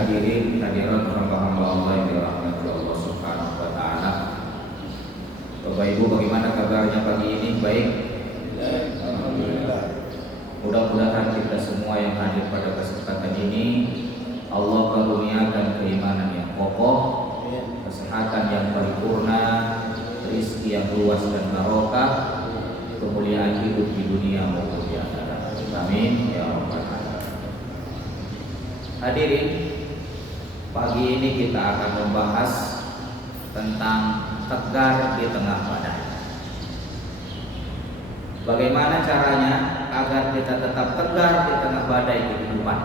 hadirin hadirat hamba-hamba Allah yang dirahmati Allah Subhanahu wa taala. Bapak Ibu, bagaimana kabarnya pagi ini? Baik? Alhamdulillah. Mudah-mudahan kita semua yang hadir pada kesempatan ini Allah karuniakan keimanan yang kokoh, kesehatan yang paripurna, rezeki yang luas dan barokah, kemuliaan hidup di dunia maupun di akhirat. Amin ya rabbal alamin. Hadirin, pagi ini kita akan membahas tentang tegar di tengah badai. Bagaimana caranya agar kita tetap tegar di tengah badai kehidupan?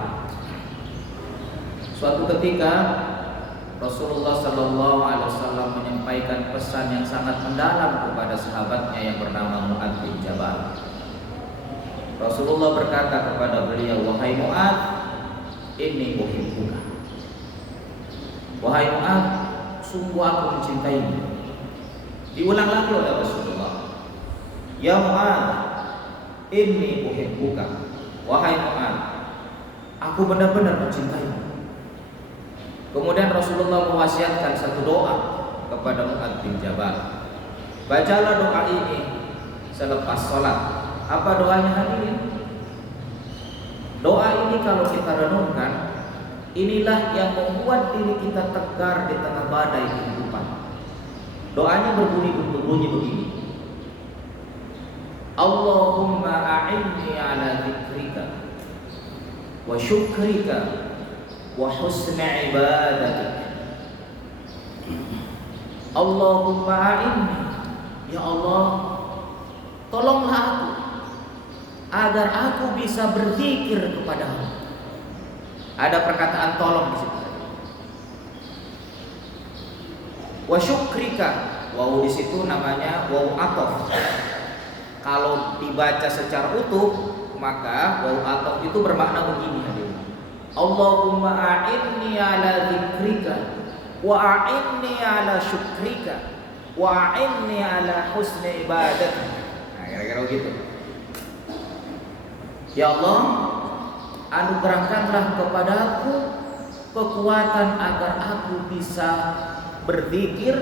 Suatu ketika Rasulullah Shallallahu Alaihi Wasallam menyampaikan pesan yang sangat mendalam kepada sahabatnya yang bernama Mu'adz bin Jabal. Rasulullah berkata kepada beliau, "Wahai Mu'adz, inni uhibbuka." Wahai Mu'adz, sungguh aku mencintaimu. Diulang lagi oleh Rasulullah, "Ya Mu'adz, inni uhibbuka." Wahai Mu'adz, aku benar-benar mencintaimu. Kemudian Rasulullah mewasiatkan satu doa kepada Mu'adz bin Jabal. Bacalah doa ini selepas sholat. Apa doanya hadirin? Doa ini kalau kita renungkan, inilah yang membuat diri kita tegar di tengah badai kehidupan. Doanya berbunyi begini. Allahumma a'inni ala dzikrika wa syukrika wa husni ibadatik. Allahumma a'inni, ya Allah, tolonglah aku agar aku bisa berzikir kepadamu. Ada perkataan tolong di situ. Wa syukrika, wawu di situ namanya wawu atof. Kalau dibaca secara utuh, maka wawu atof itu bermakna begini hadirin. Allahumma a'inni ala dzikrika wa a'inni ala syukrika wa a'inni ala husni ibadatik. Nah, kira-kira begitu. Ya Allah, anugerahkanlah kepadaku kekuatan agar aku bisa berzikir,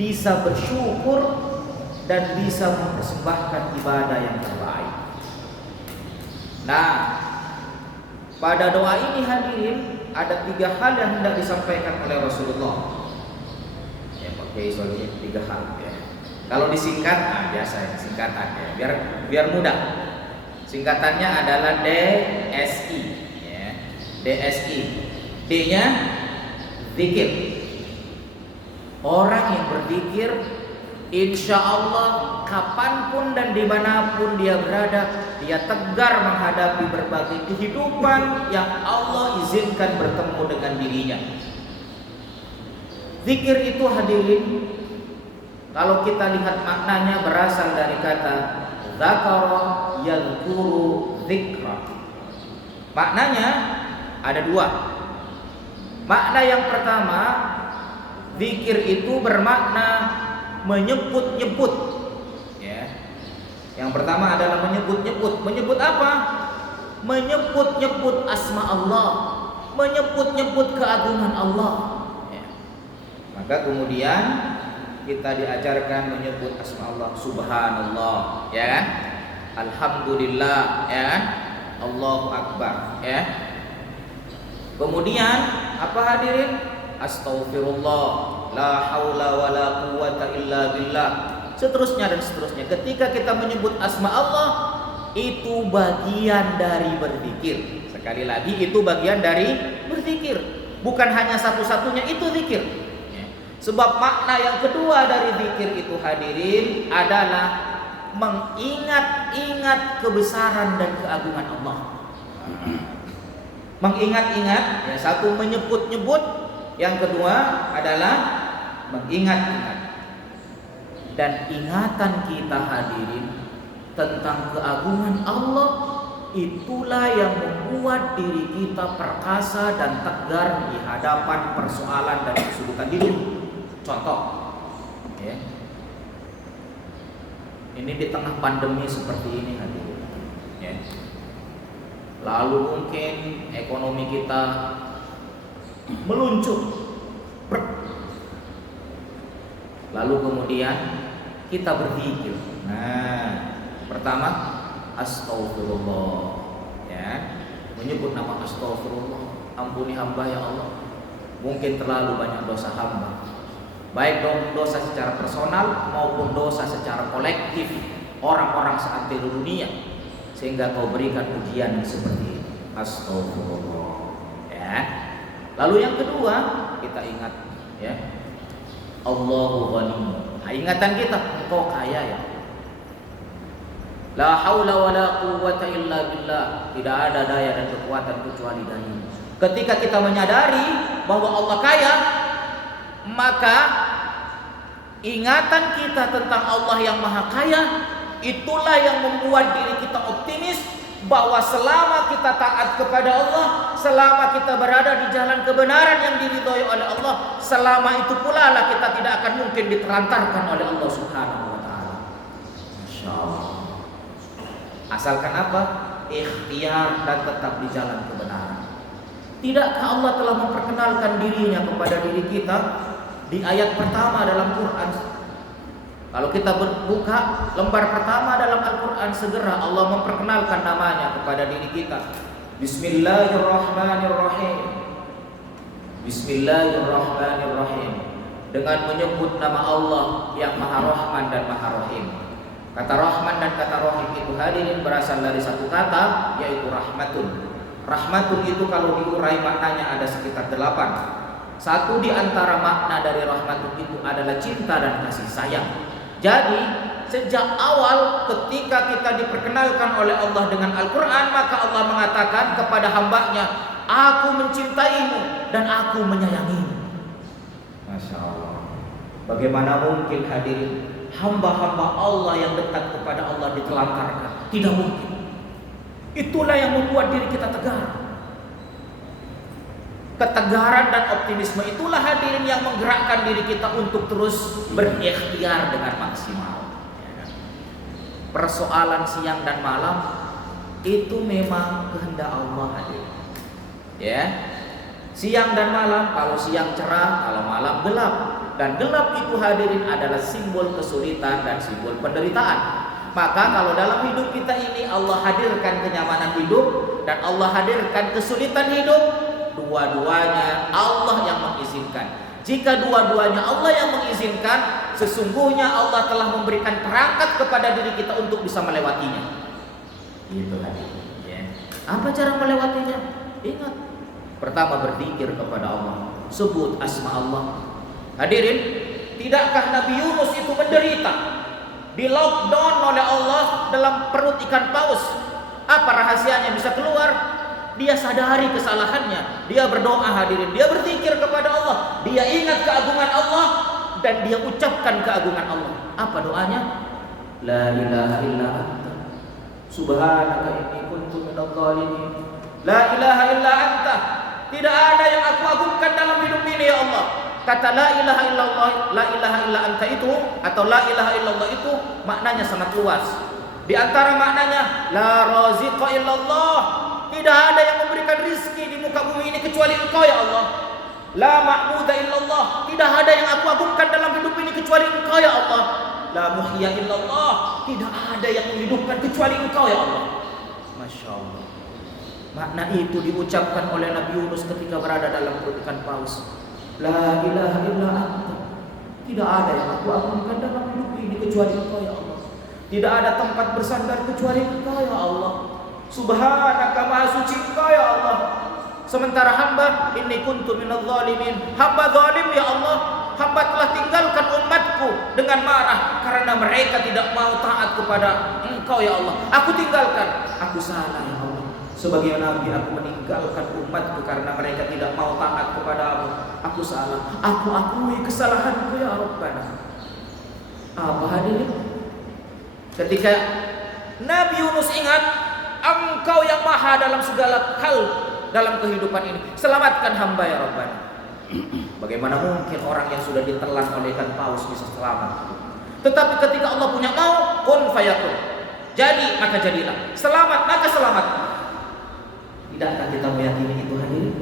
bisa bersyukur, dan bisa mempersembahkan ibadah yang terbaik. Nah, pada doa ini hadirin ada 3 hal yang hendak disampaikan oleh Rasulullah. Ya, pakai soalnya 3 hal ya. Kalau disingkat, biasa ya, singkatan ya, biar mudah. Singkatannya adalah DSI ya. DSI. D-nya zikir. Orang yang berzikir insya Allah kapanpun dan dimanapun dia berada, dia tegar menghadapi berbagai kehidupan yang Allah izinkan bertemu dengan dirinya. Zikir itu hadirin, kalau kita lihat maknanya berasal dari kata dzakara yadhkuru dzikra. Maknanya ada 2. Makna yang pertama, zikir itu bermakna menyebut-nyebut ya. Yang pertama adalah menyebut-nyebut. Menyebut apa? Menyebut-nyebut asma Allah, menyebut-nyebut keagungan Allah ya. Maka kemudian kita diajarkan menyebut asma Allah, subhanallah ya kan? Alhamdulillah ya kan? Allahu akbar ya. Kemudian apa hadirin? Astaghfirullah, la haula wala quwwata illa billah. Seterusnya dan seterusnya. Ketika kita menyebut asma Allah, itu bagian dari berzikir. Sekali lagi, itu bagian dari berzikir. Bukan hanya satu-satunya itu zikir. Sebab makna yang kedua dari zikir itu hadirin adalah mengingat-ingat kebesaran dan keagungan Allah. Mengingat-ingat, ya, satu menyebut-nyebut, yang kedua adalah mengingat-ingat. Dan ingatan kita hadirin tentang keagungan Allah, itulah yang membuat diri kita perkasa dan tegar di hadapan persoalan dan kesulitan hidup. Contoh ya, ini di tengah pandemi seperti ini hadirin ya. Lalu mungkin ekonomi kita meluncur. Lalu kemudian kita berzikir. Nah, pertama astagfirullah, ya, menyebut nama astagfirullah. Ampuni hamba ya Allah, mungkin terlalu banyak dosa hamba, baik dosa secara personal maupun dosa secara kolektif orang-orang seantero dunia, sehingga kau berikan ujian seperti ini. Astagfirullah, ya. Lalu yang kedua kita ingat, ya, Allahu Ghani. Nah, ingatan kita, engkau kaya ya. La haula wala quwwata illa billah. Tidak ada daya dan kekuatan kecuali dari. Ketika kita menyadari bahwa Allah kaya, maka ingatan kita tentang Allah yang Maha Kaya itulah yang membuat diri kita optimis bahwa selama kita taat kepada Allah, selama kita berada di jalan kebenaran yang diridhoi oleh Allah, selama itu pula lah kita tidak akan mungkin ditelantarkan oleh Allah Subhanahu wa taala. Masyaallah. Asalkan apa? Ikhtiar dan tetap di jalan kebenaran. Tidakkah Allah telah memperkenalkan dirinya kepada diri kita di ayat pertama dalam Quran? Kalau kita buka lembar pertama dalam Al-Quran, segera Allah memperkenalkan namanya kepada diri kita. Bismillahirrahmanirrahim. Bismillahirrahmanirrahim. Dengan menyebut nama Allah yang Maha Rahman dan Maha Rahim. Kata Rahman dan kata Rahim itu hadirin berasal dari satu kata, yaitu rahmatun. Rahmatun itu kalau diurai maknanya ada sekitar 8. Satu di antara makna dari rahmatun itu adalah cinta dan kasih sayang. Jadi sejak awal ketika kita diperkenalkan oleh Allah dengan Al-Quran, maka Allah mengatakan kepada hambanya, aku mencintaimu dan aku menyayangimu. Masya Allah. Bagaimana mungkin hadirin hamba-hamba Allah yang dekat kepada Allah ditelantarkan? Tidak mungkin. Itulah yang membuat diri kita tegar. Ketegaran dan optimisme itulah hadirin yang menggerakkan diri kita untuk terus berikhtiar dengan maksimal. Persoalan siang dan malam itu memang kehendak Allah hadirin. Ya, siang dan malam, kalau siang cerah, kalau malam gelap. Dan gelap itu hadirin adalah simbol kesulitan dan simbol penderitaan. Maka kalau dalam hidup kita ini Allah hadirkan kenyamanan hidup dan Allah hadirkan kesulitan hidup, dua-duanya Allah yang mengizinkan. Jika dua-duanya Allah yang mengizinkan, sesungguhnya Allah telah memberikan perangkat kepada diri kita untuk bisa melewatinya. Gitu hadirin. Ya. Apa cara melewatinya? Ingat, pertama berzikir kepada Allah, sebut asma Allah. Hadirin, tidakkah Nabi Yunus itu menderita, di lockdown oleh Allah dalam perut ikan paus? Apa rahasianya bisa keluar? Dia sadari kesalahannya, dia berdoa hadirin, dia berzikir kepada Allah, dia ingat keagungan Allah dan dia ucapkan keagungan Allah. Apa doanya? La ilaha illa anta subhanaka inni kuntu minadh dhalimin. La ilaha illa anta, tidak ada yang aku agungkan dalam hidup ini ya Allah. Kata la ilaha illallah, la ilaha illa anta itu atau la ilaha illallah itu maknanya sangat luas. Di antara maknanya la raziqa illallah, tidak ada yang memberikan rizki di muka bumi ini kecuali Engkau ya Allah. La ma'buda illallah, tidak ada yang aku agungkan dalam hidup ini kecuali Engkau ya Allah. La muhya illallah, tidak ada yang menghidupkan kecuali Engkau ya Allah. Masya Allah. Makna itu diucapkan oleh Nabi Yunus ketika berada dalam perut ikan paus. La ilaha illa anta, tidak ada yang aku agungkan dalam hidup ini kecuali Engkau ya Allah. Tidak ada tempat bersandar kecuali Engkau ya Allah. Subhanaka, maha suci Engkau ya Allah. Sementara hamba, inni kuntu minadh dhalimin, hamba zalim ya Allah. Hamba telah tinggalkan umatku dengan marah karena mereka tidak mau taat kepada Engkau ya Allah. Aku tinggalkan, aku salah ya Allah. Sebagai Nabi aku meninggalkan umatku karena mereka tidak mau taat kepadamu. Aku salah, aku akui kesalahanku ya Rabbana. Apa hadirin? Ketika Nabi Yunus ingat, Engkau yang maha dalam segala hal dalam kehidupan ini, selamatkan hamba ya Rabbana. Bagaimana mungkin orang yang sudah ditelan oleh ikan paus bisa selamat? Tetapi ketika Allah punya mau, kun fayakun, jadi maka jadilah, selamat maka selamat. Tidakkah kita meyakini itu hadirin?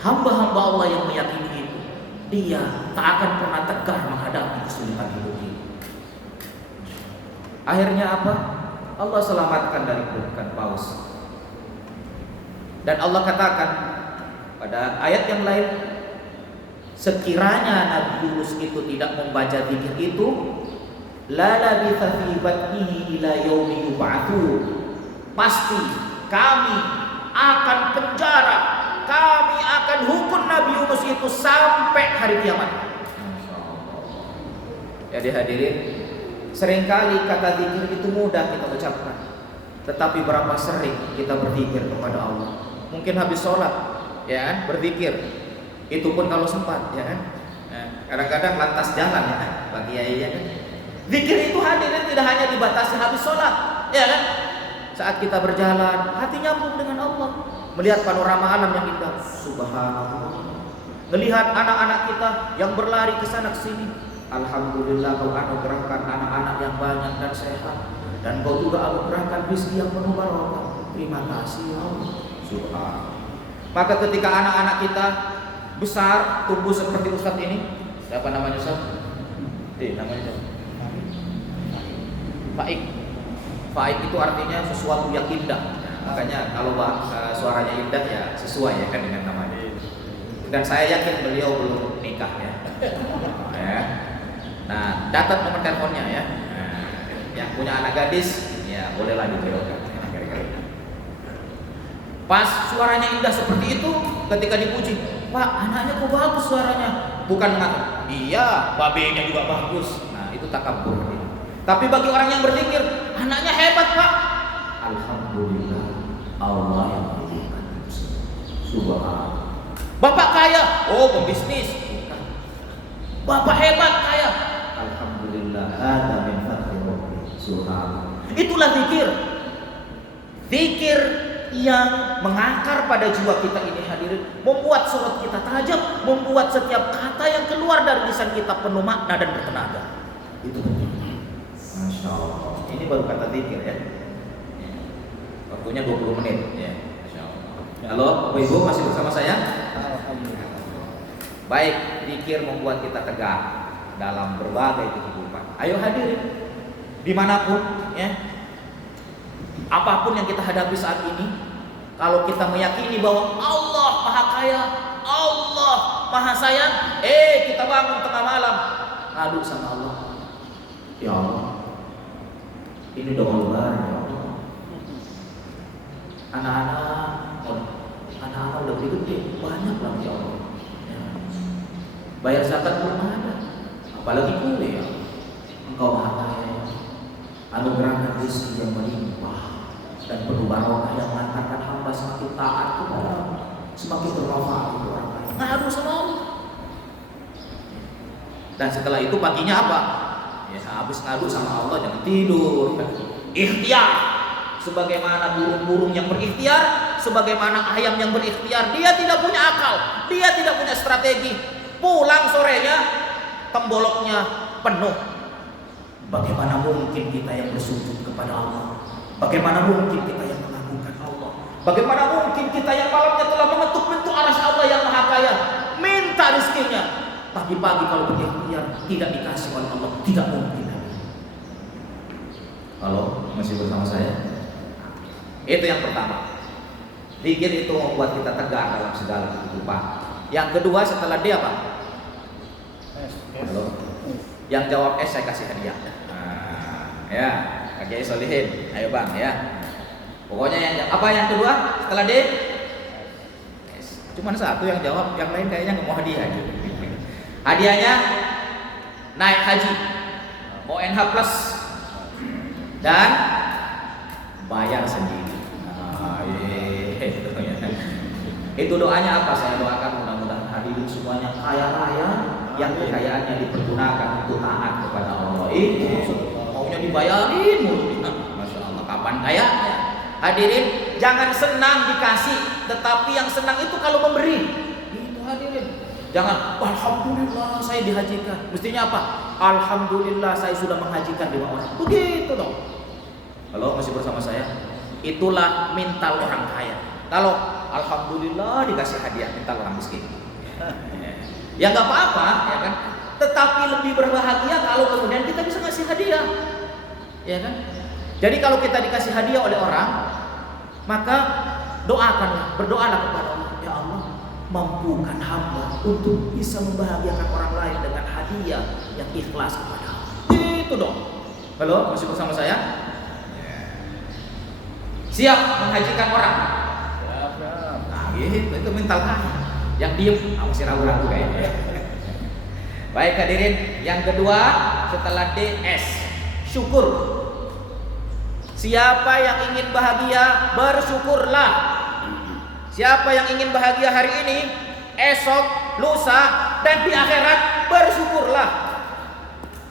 Hamba-hamba Allah yang meyakini itu, dia tak akan pernah tegar menghadapi kesulitan hidup ini. Akhirnya apa? Allah selamatkan dari kedudukan paus. Dan Allah katakan pada ayat yang lain, sekiranya Nabi Yunus itu tidak membaca zikir itu, la labitha fi batnihi ila yaumi yub'atsun. Pasti kami akan penjara, kami akan hukum Nabi Yunus itu sampai hari kiamat. Jadi hadirin, seringkali kata zikir itu mudah kita ucapkan, tetapi berapa sering kita berzikir kepada Allah? Mungkin habis sholat, ya kan, berzikir. Itu pun kalau sempat, ya kan. Kadang-kadang lantas jalan, ya kan, bagi ya kan. Zikir itu hadirin tidak hanya dibatasi habis sholat, ya kan. Saat kita berjalan, hati nyambung dengan Allah, melihat panorama alam yang indah. Subhanallah. Melihat anak-anak kita yang berlari ke sana ke sini. Alhamdulillah kau anugerahkan anak-anak yang banyak dan sehat, dan kau juga anugerahkan rezeki yang penuh barokah. Terima kasih ya Allah. Subhanallah. Maka ketika anak-anak kita besar, tumbuh seperti Ustadz ini, siapa namanya Ustadz? Namanya siapa? Faik. Faik itu artinya sesuatu yang indah. Makanya kalau suaranya indah ya sesuai ya kan dengan namanya. Dan saya yakin beliau belum nikah ya. Ya. Nah, catat nomor teleponnya ya. Yang punya anak gadis, ya bolehlah dijodohkan. Pas suaranya indah seperti itu, ketika dipuji, Pak, anaknya kok bagus suaranya. Bukan ngaku, iya, babenya juga bagus. Nah, itu takabur. Tapi bagi orang yang berzikir, anaknya hebat, Pak. Alhamdulillah, Allah yang memberikan itu. Subhanallah. Bapak kaya, oh pembisnis. Bapak hebat, kaya. Alhamdulillah, ada min fadli rabbi. Subhanallah. Itulah zikir. Zikir yang mengakar pada jiwa kita ini hadirin, membuat surat kita tajam, membuat setiap kata yang keluar dari lisan kita penuh makna dan bertenaga. Itu betul. Masya Allah. Ini baru kata zikir ya. Waktunya 20 menit ya. Masya Allah. Halo, Bapak Ibu masih bersama saya? Alhamdulillah. Baik, zikir membuat kita tegak dalam berbagai kehidupan. Ayo hadirin, dimanapun ya. Apapun yang kita hadapi saat ini, kalau kita meyakini bahwa Allah Maha Kaya, Allah Maha Sayang, kita bangun tengah malam, ngadu sama Allah. Ya Allah, ini doa lebaran ya Allah. Anak-anak udah gede, banyak lah ya Allah. Bayar zakat belum ada, apalagi kuliah. Engkau Maha Kaya, anugerahkan rezeki yang melimpah dan penuh barokah yang mengantarkan hamba semakin taat kepada semakin bermanfaat untuk orang lain. Ngadu sama Allah. Dan setelah itu paginya apa? Ya habis ngadu sama Allah jangan tidur. Ikhtiar. Sebagaimana burung-burung yang berikhtiar, sebagaimana ayam yang berikhtiar, dia tidak punya akal, dia tidak punya strategi. Pulang sorenya temboloknya penuh. Bagaimana mungkin kita yang bersujud kepada Allah? Bagaimana mungkin kita yang mengagungkan Allah? Bagaimana mungkin kita yang malamnya telah mengetuk pintu arsy Allah yang Maha Kaya, minta rezekinya, pagi-pagi kalau berikhtiar tidak dikasih oleh Allah? Tidak mungkin. Halo, masih bersama saya? Itu yang pertama. Zikir itu membuat kita tegar dalam segala kehidupan. Yang kedua setelah dia apa? Halo. Yang jawab saya kasih hadiah. Ya, Kak Kiai Solihin, ayo bang ya. Pokoknya yang apa yang kedua setelah D? Cuman satu yang jawab, yang lain kayaknya nggak mau hadiah. Hadiahnya naik haji, mau NH plus dan bayar sendiri. Itu doanya apa? Saya doakan mudah-mudahan hadirin semuanya kaya raya, yang kekayaannya dipergunakan untuk taat kepada Allah. Maunya dibayarin mulu. Masya Allah, kapan kayanya? Hadirin, jangan senang dikasih, tetapi yang senang itu kalau memberi. Itu hadirin. Jangan, alhamdulillah saya dihajikan. Mestinya apa? Alhamdulillah saya sudah menghajikan 5 orang. Begitu dong. Halo, masih bersama saya? Itulah mental orang kaya. Kalau alhamdulillah dikasih hadiah, minta orang miskin. Ya nggak apa-apa, ya kan? Tetapi lebih berbahagia kalau kemudian kita bisa ngasih hadiah, ya kan? Jadi kalau kita dikasih hadiah oleh orang, maka doakanlah, berdoalah kepada Allah, ya Allah, mampukan hamba untuk bisa membahagiakan orang lain dengan hadiah yang ikhlas kepada Allah. Itu dong. Halo, masih bersama saya? Siap menghajikan orang? Nah, itu mental kaya. Yang diem, masih ragu-ragu kayaknya. Baik hadirin, yang kedua setelah DS, syukur. Siapa yang ingin bahagia, bersyukurlah. Siapa yang ingin bahagia hari ini, esok, lusa, dan di akhirat, bersyukurlah.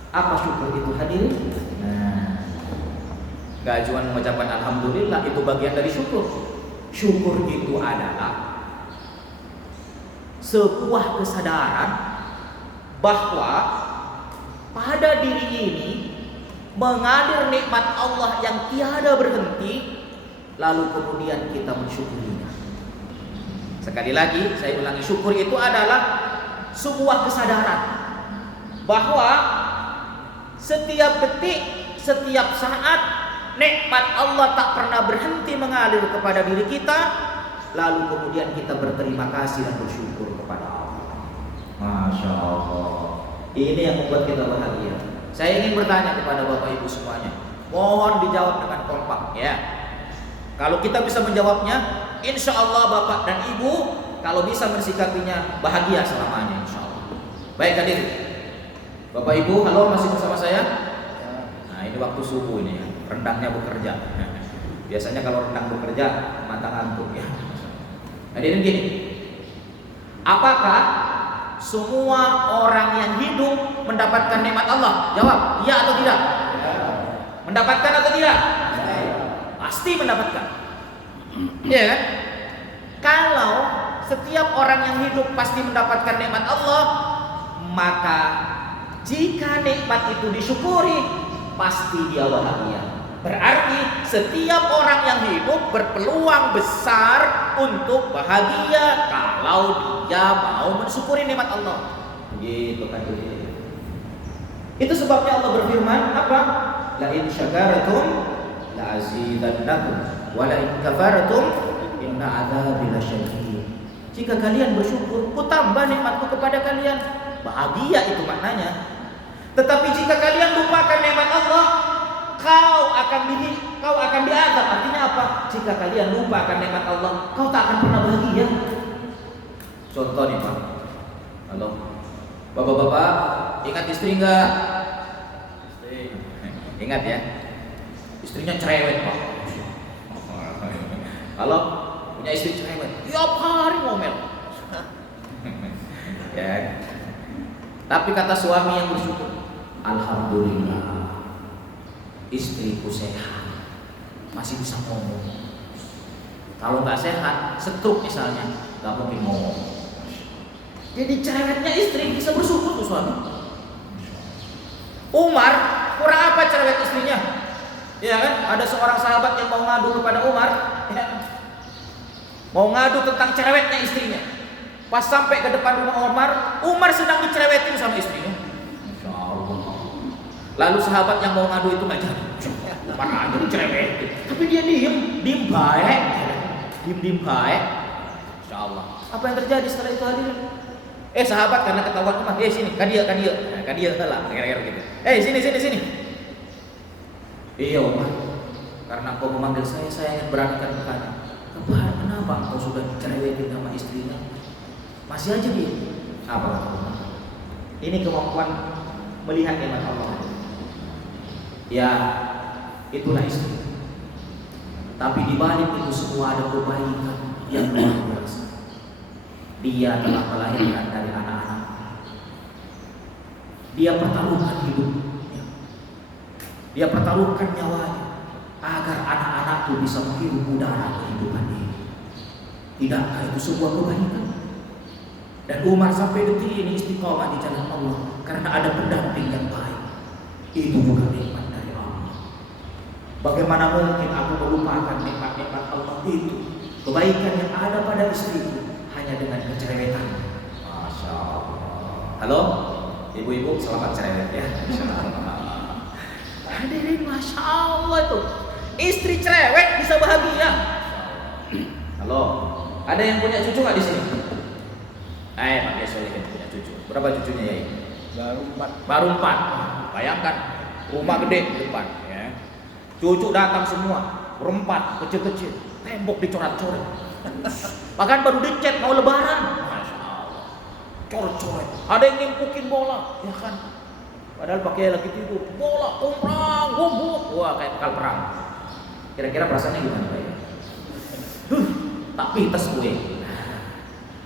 Apa syukur itu hadirin? Gak cuma mengucapkan alhamdulillah, itu bagian dari syukur. Syukur itu adalah sebuah kesadaran bahwa pada diri ini mengalir nikmat Allah yang tiada berhenti, lalu kemudian kita mensyukurinya. Sekali lagi saya ulangi, syukur itu adalah sebuah kesadaran bahwa setiap detik, setiap saat nikmat Allah tak pernah berhenti mengalir kepada diri kita, lalu kemudian kita berterima kasih dan bersyukur kepada Allah. Masya Allah, ini yang membuat kita bahagia. Saya ingin bertanya kepada Bapak Ibu semuanya, mohon dijawab dengan kompak ya. Kalau kita bisa menjawabnya, insya Allah Bapak dan Ibu kalau bisa mensikapinya bahagia selamanya, insya Allah. Baik hadirin, Bapak Ibu, halo, masih bersama saya? Nah, ini waktu subuh ini ya, rendangnya bekerja. Biasanya kalau rendang bekerja mata ngantuk ya. Hadirin gini, apakah semua orang yang hidup mendapatkan nikmat Allah? Jawab, iya atau tidak? Mendapatkan atau tidak? Pasti mendapatkan. Iya kan? Kalau setiap orang yang hidup pasti mendapatkan nikmat Allah, maka jika nikmat itu disyukuri, pasti dia bahagia. Berarti setiap orang yang hidup berpeluang besar untuk bahagia kalau dia mau mensyukuri nikmat Allah. Gitu kan. Itu sebabnya Allah berfirman apa? La in syakartum la azidannakum wa la in kafartum inna adzabi lasyadid. Jika kalian bersyukur, ku tambah nikmatku kepada kalian. Bahagia itu maknanya. Tetapi jika kalian lupakan nikmat Allah, kau akan diazab. Artinya apa? Jika kalian lupakan nikmat Allah, kau tak akan pernah bahagia. Contoh nih Pak. Halo, bapak-bapak, ingat istri enggak? Ingat ya, istrinya cerewet Pak. Kalau punya istri cerewet, tiap hari ngomel. Ya. Tapi kata suami yang bersyukur, alhamdulillah, istriku sehat, masih bisa ngomong. Kalau nggak sehat, stroke misalnya, nggak mungkin ngomong. Jadi cerewetnya istri bisa bersyukur tuh suami. Umar, kurang apa cerewet istrinya? Ya kan? Ada seorang sahabat yang mau ngadu kepada Umar, ya. Mau ngadu tentang cerewetnya istrinya. Pas sampai ke depan rumah Umar sedang dicerewetin sama istrinya. Masya Allah. Lalu sahabat yang mau ngadu itu nggak jadi. Umar aja dicerewetin, tapi dia diem baik, diem baik. Masya Allah. Apa yang terjadi setelah itu hadirin? Sahabat karena ketahuan Umar, sini, kadia lah, kira-kira gitu. Sini. Iya Umar, karena kau memanggil saya ingin beranikan bertanya. Kenapa kau sudah dicerewetin sama istrinya? Masih aja dia. Apa? Ini kemampuan melihat nikmat Allah. Ya, itulah istri. Tapi di balik itu semua ada kebaikan yang luar biasa. Dia telah melahirkan dari anak-anak. Dia pertaruhkan hidupnya. Dia pertaruhkan nyawanya agar anak-anak itu bisa menghirup udara kehidupan ini. Tidakkah itu sebuah kebaikan? Dan Umar sampai detik ini istiqomah di jalan Allah karena ada pendamping yang baik. Itu juga nikmat dari Allah. Bagaimana mungkin aku melupakan nikmat-nikmat Allah itu kebaikan yang ada pada istriku hanya dengan kecerewetan. Masya Allah. Halo, ibu-ibu selamat cerewet ya. Masya Allah. Hadirin, Masya Allah itu. Istri cerewet bisa bahagia. Halo, ada yang punya cucu nggak di sini? Pak Solihin punya cucu. Berapa cucunya ya? Baru 4. Bayangkan, rumah gede di depan. Ya. Cucu datang semua, berempat, kecil-kecil. Tembok dicoret-coret. Bahkan baru dicat mau lebaran. Masya Allah. Coret-coret. Ada yang nimpukin bola, ya kan? Padahal pakai lagi tidur. Bola, kumprang, gobok. Wah, kayak bekal perang. Kira-kira perasaannya gimana Pak? Tak pites gue.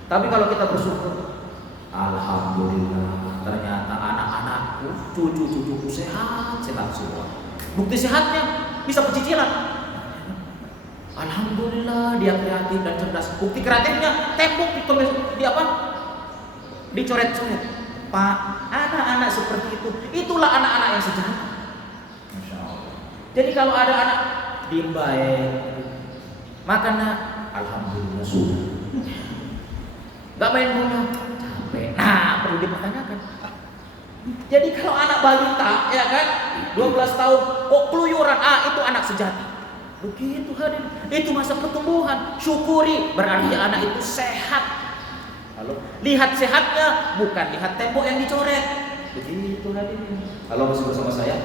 Tapi kalau kita bersyukur, alhamdulillah, ternyata anak-anakku, cucu-cucuku sehat semua. Bukti sehatnya bisa pecicilan. Alhamdulillah, dia kreatif dan cerdas. Bukti kreatifnya, tembok di apa? Dicoret-coret. Pak, anak-anak seperti itu, itulah anak-anak yang sejati. Masya Allah. Jadi kalau ada anak diem baik, makannya alhamdulillah sudah. Gak main bola, capek. Nah, perlu dipertanyakan. Jadi kalau anak balita, ya kan, 12 tahun, kok keluyuran, itu anak sejati. Begitu hadir, itu masa pertumbuhan. Syukuri, berarti anak itu sehat. Halo, lihat sehatnya, bukan lihat tembok yang dicoret. Begitu hadir. Halo, masih bersama saya.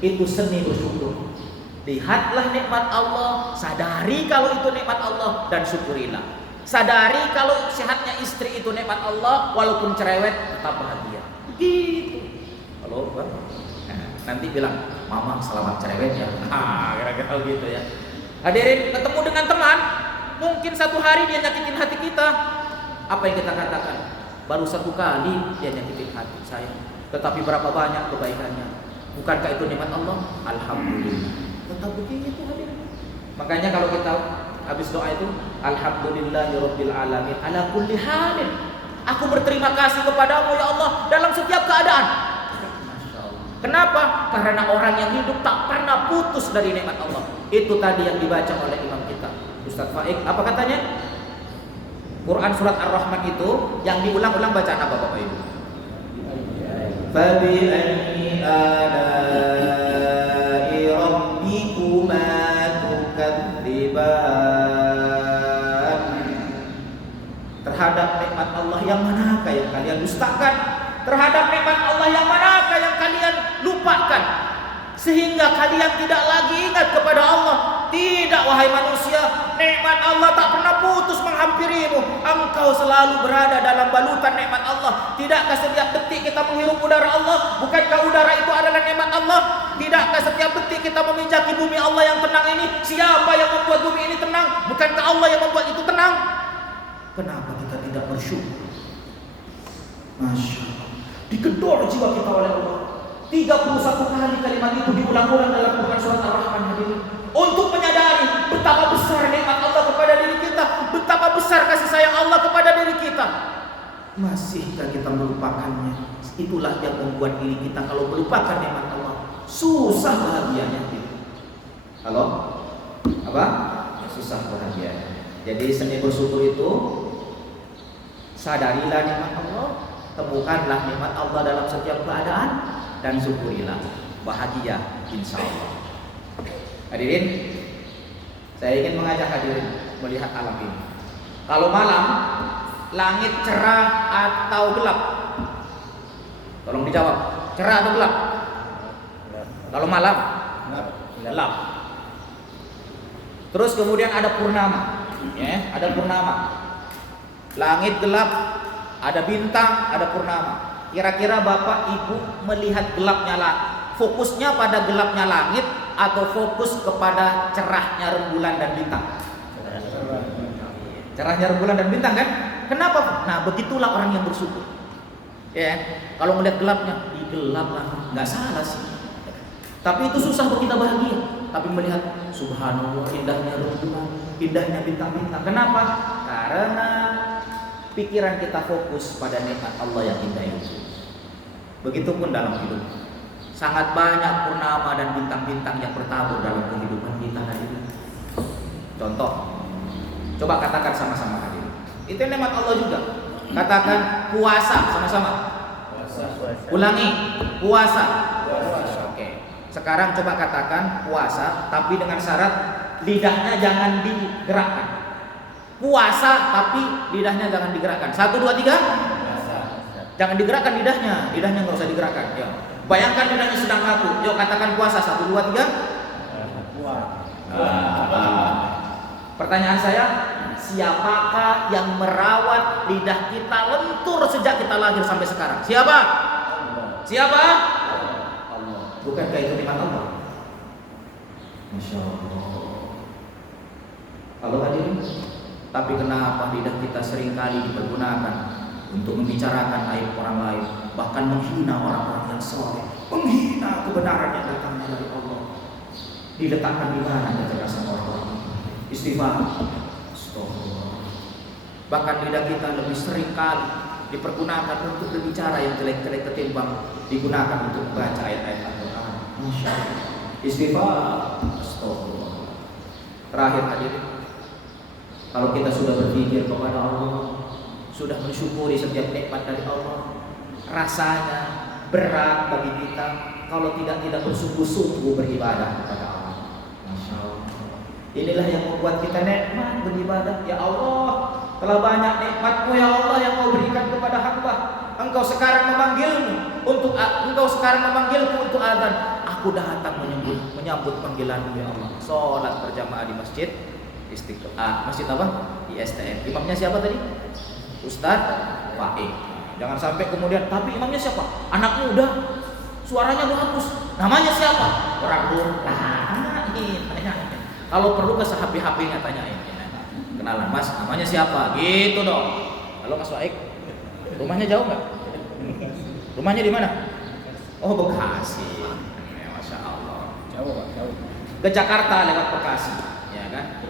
Itu seni bersyukur. Lihatlah nikmat Allah, sadari kalau itu nikmat Allah dan syukurilah. Sadari kalau sehatnya istri itu nikmat Allah, walaupun cerewet tetap bahagia. Begitu. Halo, Bang. Nanti bilang, "Mama selamat cerewet ya." Kira-kira gitu ya. Hadirin, ketemu dengan teman, mungkin satu hari dia nyakitin hati kita. Apa yang kita katakan? Baru 1 kali dia nyakitin hati saya, tetapi berapa banyak kebaikannya. Bukankah itu nikmat Allah? Alhamdulillah. Tetap begitu hadirin. Makanya kalau kita habis doa itu, alhamdulillahirabbil alamin ala kulli halin. Aku berterima kasih kepadamu ya Allah dalam setiap keadaan. Kenapa? Karena orang yang hidup tak pernah putus dari nikmat Allah. Itu tadi yang dibaca oleh imam kita, Ustaz Faik. Apa katanya? Quran surat Ar-Rahman itu yang diulang-ulang bacaan apa Bapak Ibu? Fabi ayyi ala'i rabbikuma tukadziban. Terhadap nikmat Allah yang manakah yang kalian dustakan? Terhadap nikmat Allah yang manakah yang kalian lupakan? Sehingga kalian tidak lagi ingat kepada Allah. Tidak, wahai manusia, nikmat Allah tak pernah putus menghampirimu. Engkau selalu berada dalam balutan nikmat Allah. Tidakkah setiap detik kita menghirup udara Allah? Bukankah udara itu adalah nikmat Allah? Tidakkah setiap detik kita meminjaki bumi Allah yang tenang ini? Siapa yang membuat bumi ini tenang? Bukankah Allah yang membuat itu tenang? Kenapa kita tidak bersyukur? Masya Allah. Digedor jiwa kita oleh Allah. 31 kali kalimat itu diulang-ulang dalam Quran surat Ar-Rahman hadirin. Untuk menyadari betapa besar nikmat Allah kepada diri kita, betapa besar kasih sayang Allah kepada diri kita. Masihkah kita melupakannya? Itulah yang membuat diri kita kalau melupakan nikmat Allah susah bahagianya. Halo? Apa? Susah bahagia. Jadi seni bersyukur itu, sadarilah nikmat Allah, temukanlah nikmat Allah dalam setiap keadaan, dan syukurilah, bahagia insya Allah. Hadirin, saya ingin mengajak hadirin melihat alam ini. Kalau malam, langit cerah atau gelap? Tolong dijawab, cerah atau gelap? Kalau malam, gelap. Terus kemudian ada purnama, ya, ada purnama. Langit gelap, ada bintang, ada purnama. Kira-kira Bapak Ibu melihat gelapnya langit, fokusnya pada gelapnya langit atau fokus kepada cerahnya rembulan dan bintang? Cerahnya rembulan dan bintang kan? Kenapa? Nah, begitulah orang yang bersyukur. Ya, kalau melihat gelapnya, gelap lah, nggak salah sih. Tapi itu susah untuk kita bahagia. Tapi melihat subhanallah, indahnya rembulan, indahnya bintang-bintang. Kenapa? Karena pikiran kita fokus pada nikmat Allah yang indah itu. Begitupun dalam hidup. Sangat banyak purnama dan bintang-bintang yang bertabur dalam kehidupan kita hari ini. Coba katakan sama-sama hadir. Itu nikmat Allah juga. Katakan puasa sama-sama. Ulangi, puasa. Oke. Sekarang coba katakan puasa, tapi dengan syarat lidahnya jangan digerakkan. Puasa tapi lidahnya jangan digerakkan. 1, 2, 3. Jangan digerakkan lidahnya nggak usah digerakkan. Yo. Bayangkan lidahnya sedang kaku. Yuk katakan puasa. 1, 2, 3. Pertanyaan saya, siapakah yang merawat lidah kita lentur sejak kita lahir sampai sekarang? Siapa? Siapa? Allah. Bukankah itu nikmat Allah? Masya Allah. Kalau hadirin, tapi kenapa lidah kita seringkali dipergunakan untuk membicarakan aib orang lain, bahkan menghina orang-orang yang soleh, menghina kebenaran yang datang dari Allah? Diletakkan di mana kecerdasan orang-orang? Istighfar. Astagfirullah. Bahkan lidah kita lebih sering kali dipergunakan untuk berbicara yang jelek-jelek ketimbang digunakan untuk membaca ayat-ayat Al-Quran. Masya Allah. Istighfar. Astagfirullah. Terakhir hadirin, kalau kita sudah berpikir kepada Allah, sudah mensyukuri setiap nikmat dari Allah, rasanya berat bagi kita kalau tidak bersungguh-sungguh beribadah kepada Allah. Masya Allah. Inilah yang membuat kita nikmat beribadah. Ya Allah, telah banyak nikmat-Mu ya Allah yang Kau berikan kepada hamba. Engkau sekarang memanggilku untuk azan. Aku datang menyambut panggilan-Mu ya Allah. Salat berjamaah di masjid Istiqlal. Masjid apa? ISTM. Imamnya siapa tadi? Ustadz Faik. Jangan sampai kemudian, tapi imamnya siapa? Anak muda, suaranya bagus. Namanya siapa? Orang tua. Nah, ini tanya. Kalau perlu ke HP-nya tanyain. Kenalan, Mas, namanya siapa? Gitu dong. Halo Mas Faik. Rumahnya jauh nggak? Rumahnya di mana? Oh, Bekasi. Ya, Masya Allah. Jauh, Pak. Jauh. Ke Jakarta lewat Bekasi, ya kan?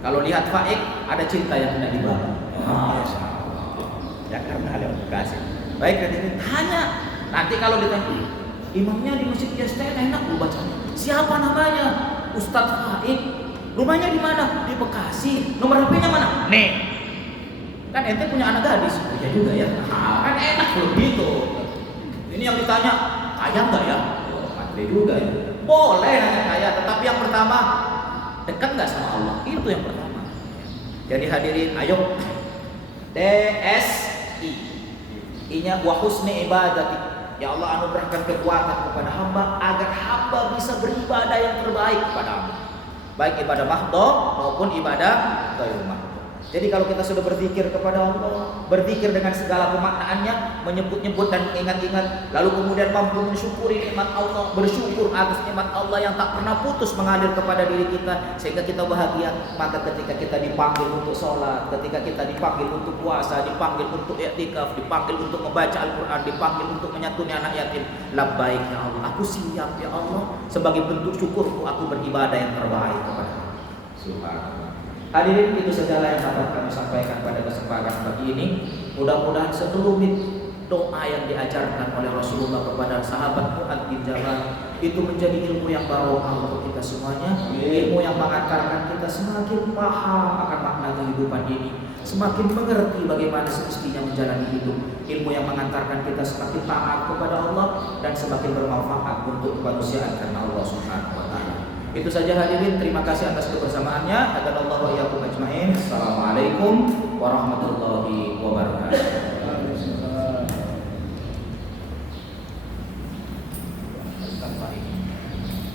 Kalau lihat Faik, ada cinta yang tidak dibawa. Masya Allah. Jakarta lewat Bekasi. Baik, jadi tanya. Nanti kalau ditanya, imamnya di masjid ISTN enak lu bacanya. Siapa namanya? Ustadz Faik. Rumahnya di mana? Di Bekasi. Nomor HP-nya mana? Nih. Kan ente punya anak gadis. Iya juga ya. Kan enak loh gitu. Ini yang ditanya, kaya enggak ya? Oh, mati juga ya. Boleh nanya kaya, tetapi yang pertama, dekat enggak sama Allah? Itu yang pertama. Jadi hadirin, ayo DSI. I-nya wa husni ibadati. Ya Allah anugerahkan kekuatan kepada hamba agar hamba bisa beribadah yang terbaik kepada hamba. Baik ibadah mahdhah maupun ibadah ghairu mahdhah. Jadi kalau kita sudah berzikir kepada Allah, berzikir dengan segala pemaknaannya, menyebut-nyebut dan mengingat-ingat, lalu kemudian mampu mensyukuri nikmat Allah, bersyukur atas nikmat Allah yang tak pernah putus mengalir kepada diri kita sehingga kita bahagia, maka ketika kita dipanggil untuk sholat, ketika kita dipanggil untuk puasa, dipanggil untuk i'tikaf, dipanggil untuk membaca Al-Quran, dipanggil untuk menyantuni anak yatim, labbaik ya Allah, aku siap ya Allah, sebagai bentuk syukurku aku beribadah yang terbaik kepada Allah. Subhanallah. Hadirin, itu sajalah yang dapat kami sampaikan pada kesempatan pagi ini. Mudah-mudahan sekelumit doa yang diajarkan oleh Rasulullah kepada sahabat Mu'adz bin Jabal itu menjadi ilmu yang barokah untuk kita semuanya. Ilmu yang mengantarkan kita semakin paham akan makna kehidupan ini, semakin mengerti bagaimana semestinya menjalani hidup. Ilmu yang mengantarkan kita semakin taat kepada Allah dan semakin bermanfaat untuk kemanusiaan karena Allah Subhanahu wa taala. Itu saja hadirin, terima kasih atas kebersamaannya. Hadanallahu wa iyyakum ajmain. Assalamualaikum warahmatullahi wabarakatuh.